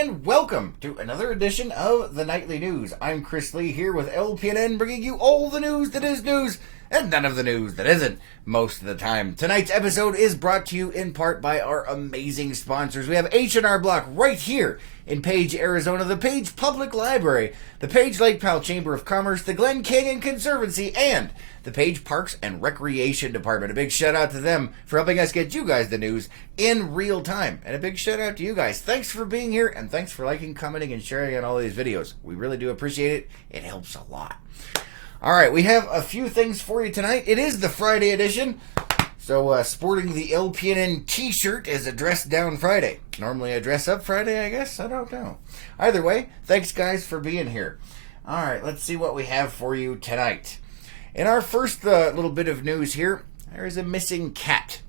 and welcome to another edition of the Nightly News. I'm Chris Lee here with LPNN, bringing you all the news that is news and none of the news that isn't most of the time. Tonight's episode is brought to you in part by our amazing sponsors. We have H&R Block right here in Paige, Arizona, the Paige Public Library, the Paige Lake Powell Chamber of Commerce, the Glen Canyon Conservancy, and the Paige Parks and Recreation Department. A big shout out to them for helping us get you guys the news in real time. And a big shout out to you guys. Thanks for being here, and thanks for liking, commenting, and sharing on all these videos. We really do appreciate it. It helps a lot. All right, we have a few things for you tonight. It is the Friday edition, so sporting the LPNN t-shirt is a dress down Friday. Normally a dress up Friday, I guess? I don't know. Either way, thanks guys for being here. All right, let's see what we have for you tonight. In our first little bit of news here, there is a missing cat.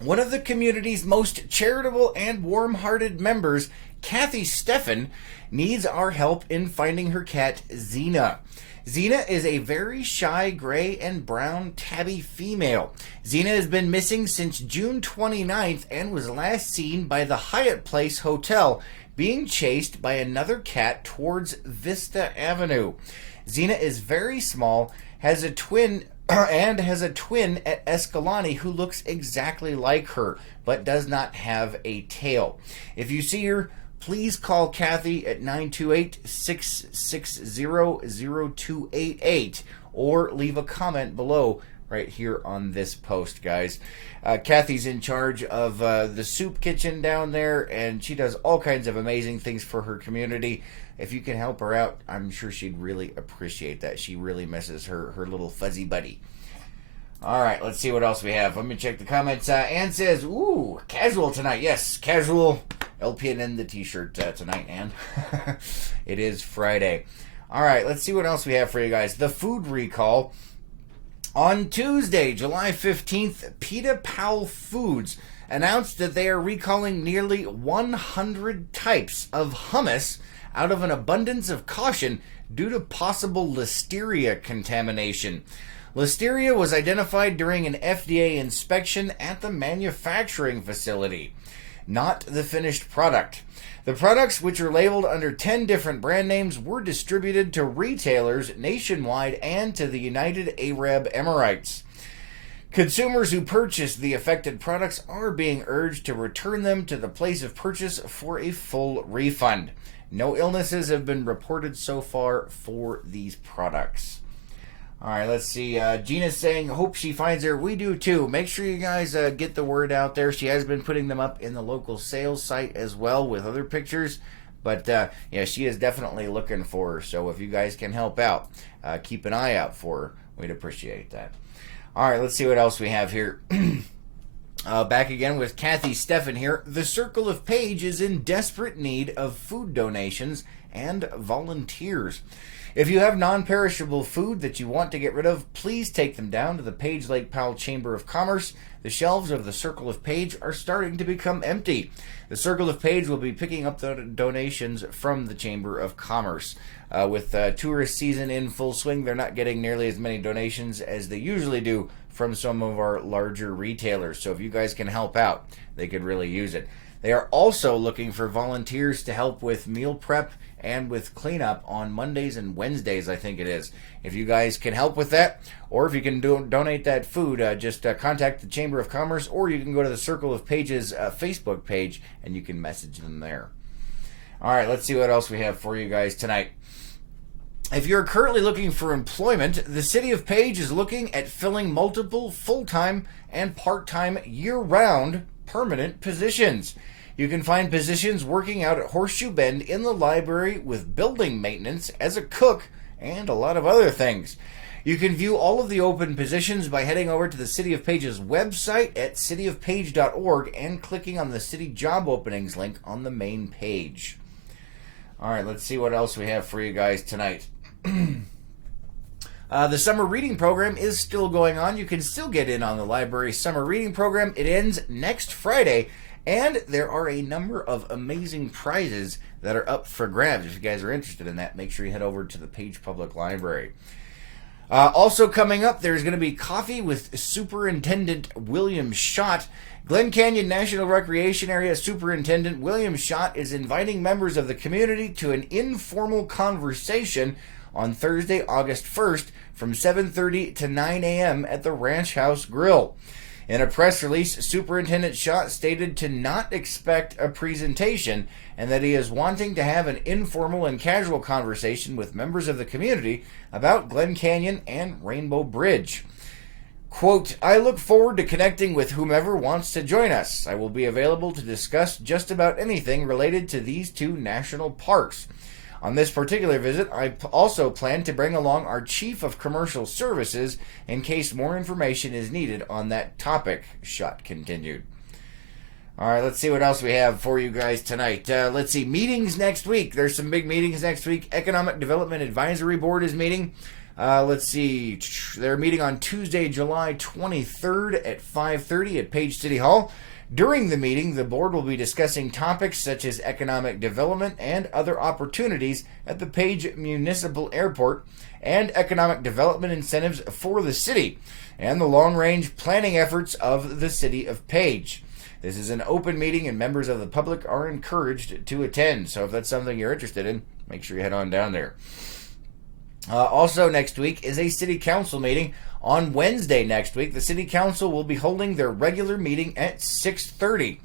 One of the community's most charitable and warm-hearted members, Kathy Steffen, needs our help in finding her cat, Xena. Xena is a very shy gray and brown tabby female. Xena has been missing since June 29th and was last seen by the Hyatt Place Hotel, being chased by another cat towards Vista Avenue. Xena is very small, has a twin at Escalante who looks exactly like her, but does not have a tail. If you see her, please call Kathy at 928-660-0288 or leave a comment below right here on this post, guys. Kathy's in charge of the soup kitchen down there, and she does all kinds of amazing things for her community. If you can help her out, I'm sure she'd really appreciate that. She really misses her little fuzzy buddy. All right, let's see what else we have. Let me check the comments. Ann says, ooh, casual tonight. Yes, casual. LPNN the t-shirt tonight, Ann. It is Friday. All right, let's see what else we have for you guys. The food recall. On Tuesday, July 15th, Powell Foods announced that they are recalling nearly 100 types of hummus out of an abundance of caution due to possible listeria contamination. Listeria was identified during an FDA inspection at the manufacturing facility, not the finished product. The products, which are labeled under 10 different brand names, were distributed to retailers nationwide and to the United Arab Emirates. Consumers who purchased the affected products are being urged to return them to the place of purchase for a full refund. No illnesses have been reported so far for these products. All right, let's see. Gina's saying, hope she finds her. We do too. Make sure you guys get the word out there. She has been putting them up in the local sales site as well with other pictures. But, yeah, she is definitely looking for her. So if you guys can help out, keep an eye out for her. We'd appreciate that. All right, let's see what else we have here. Back again with Kathy Steffen here. The Circle of Paige is in desperate need of food donations and volunteers. If you have non-perishable food that you want to get rid of, please take them down to the Paige Lake Powell Chamber of Commerce. The shelves of the Circle of Paige are starting to become empty. The Circle of Paige will be picking up the donations from the Chamber of Commerce. With tourist season in full swing, they're not getting nearly as many donations as they usually do from some of our larger retailers. So if you guys can help out, they could really use it. They are also looking for volunteers to help with meal prep and with cleanup on Mondays and Wednesdays, I think it is. If you guys can help with that, or if you can donate that food, just contact the Chamber of Commerce, or you can go to the Circle of Page's Facebook page, and you can message them there. All right, let's see what else we have for you guys tonight. If you're currently looking for employment, the City of Paige is looking at filling multiple full-time and part-time year-round permanent positions. You can find positions working out at Horseshoe Bend in the library with building maintenance, as a cook, and a lot of other things. You can view all of the open positions by heading over to the City of Paige's website at cityofpage.org and clicking on the City Job Openings link on the main page. All right, let's see what else we have for you guys tonight. The summer reading program is still going on. You can still get in on the library summer reading program. It ends next Friday, and there are a number of amazing prizes that are up for grabs. If you guys are interested in that, make sure you head over to the Paige Public Library. Also coming up, there's going to be coffee with Superintendent William Schott. Glen Canyon National Recreation Area Superintendent William Schott is inviting members of the community to an informal conversation on Thursday, August 1st from 7:30 to 9 a.m. at the Ranch House Grill. In a press release, Superintendent Schott stated to not expect a presentation and that he is wanting to have an informal and casual conversation with members of the community about Glen Canyon and Rainbow Bridge. Quote, I look forward to connecting with whomever wants to join us. I will be available to discuss just about anything related to these two national parks. On this particular visit, I also plan to bring along our Chief of Commercial Services in case more information is needed on that topic, Schott continued. All right, let's see what else we have for you guys tonight. Let's see, meetings next week. There's some big meetings next week. Economic Development Advisory Board is meeting. Let's see, they're meeting on Tuesday, July 23rd at 5:30 at Paige City Hall. During the meeting, the board will be discussing topics such as economic development and other opportunities at the Paige Municipal Airport and economic development incentives for the city and the long-range planning efforts of the city of Paige. This is an open meeting and members of the public are encouraged to attend. So if that's something you're interested in, make sure you head on down there. Also next week is a city council meeting. On Wednesday next week, the city council will be holding their regular meeting at 6:30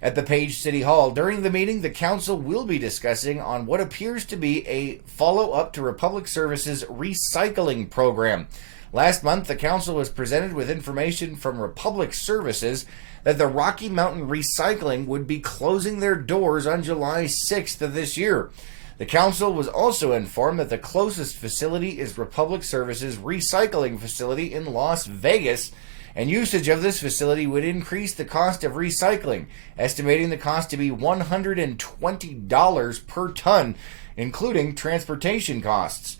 at the Paige City Hall. During the meeting, the council will be discussing on what appears to be a follow-up to Republic Services recycling program. Last month, the council was presented with information from Republic Services that the Rocky Mountain Recycling would be closing their doors on July 6th of this year. The council was also informed that the closest facility is Republic Services recycling facility in Las Vegas, and usage of this facility would increase the cost of recycling, estimating the cost to be $120 per ton, including transportation costs.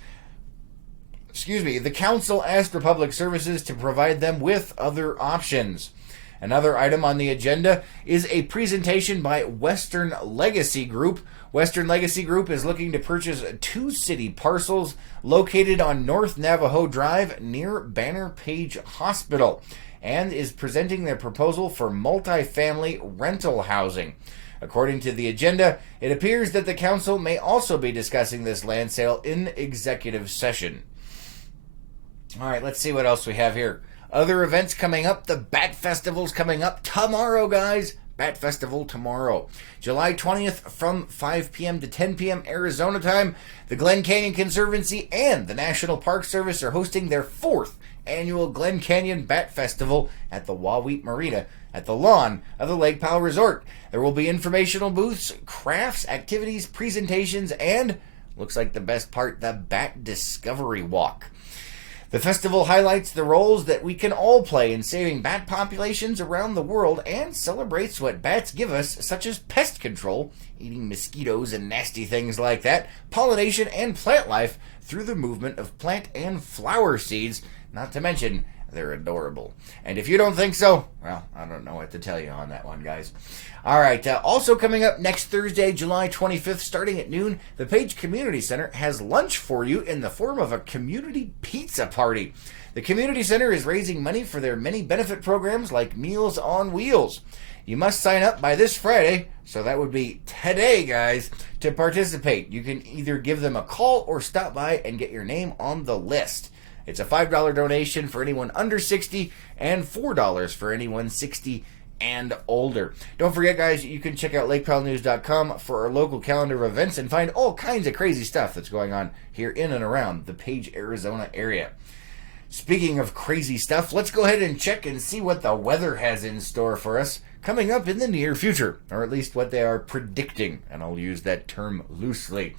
The council asked Republic Services to provide them with other options. Another item on the agenda is a presentation by Western Legacy Group. Western Legacy Group is looking to purchase 2 city parcels located on North Navajo Drive near Banner Page Hospital and is presenting their proposal for multifamily rental housing. According to the agenda, it appears that the council may also be discussing this land sale in executive session. All right, let's see what else we have here. Other events coming up. The Bat Festival's coming up tomorrow, guys. Bat Festival tomorrow. July 20th from 5 p.m. to 10 p.m. Arizona time. The Glen Canyon Conservancy and the National Park Service are hosting their 4th annual Glen Canyon Bat Festival at the Wahweap Marina at the lawn of the Lake Powell Resort. There will be informational booths, crafts, activities, presentations, and, looks like the best part, the Bat Discovery Walk. The festival highlights the roles that we can all play in saving bat populations around the world and celebrates what bats give us, such as pest control, eating mosquitoes and nasty things like that, pollination and plant life through the movement of plant and flower seeds, not to mention they're adorable. And if you don't think so, well, I don't know what to tell you on that one, guys. All right, also coming up next Thursday, July 25th, starting at noon, the Paige Community Center has lunch for you in the form of a community pizza party. The Community Center is raising money for their many benefit programs like Meals on Wheels. You must sign up by this Friday, so that would be today, guys, to participate. You can either give them a call or stop by and get your name on the list. It's a $5 donation for anyone under 60 and $4 for anyone 60 and older. Don't forget, guys, you can check out lakepowellnews.com for our local calendar of events and find all kinds of crazy stuff that's going on here in and around the Paige, Arizona area. Speaking of crazy stuff, let's go ahead and check and see what the weather has in store for us coming up in the near future, or at least what they are predicting, and I'll use that term loosely.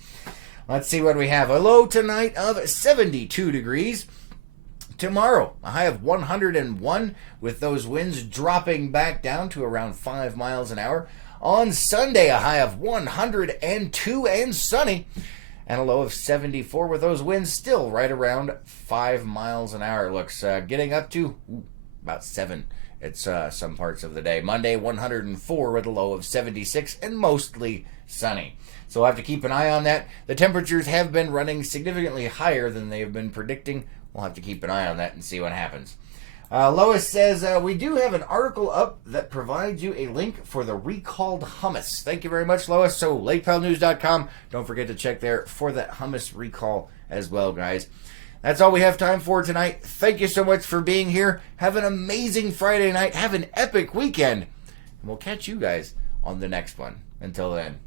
Let's see what we have. A low tonight of 72 degrees. Tomorrow, a high of 101, with those winds dropping back down to around 5 miles an hour. On Sunday, a high of 102 and sunny, and a low of 74, with those winds still right around 5 miles an hour. It looks getting up to about 7 at some parts of the day. Monday, 104 with a low of 76 and mostly sunny. So we'll have to keep an eye on that. The temperatures have been running significantly higher than they have been predicting we'll have to keep an eye on that and see what happens. Lois says, we do have an article up that provides you a link for the recalled hummus. Thank you very much, Lois. So, LakePowellNews.com. Don't forget to check there for that hummus recall as well, guys. That's all we have time for tonight. Thank you so much for being here. Have an amazing Friday night. Have an epic weekend. And we'll catch you guys on the next one. Until then.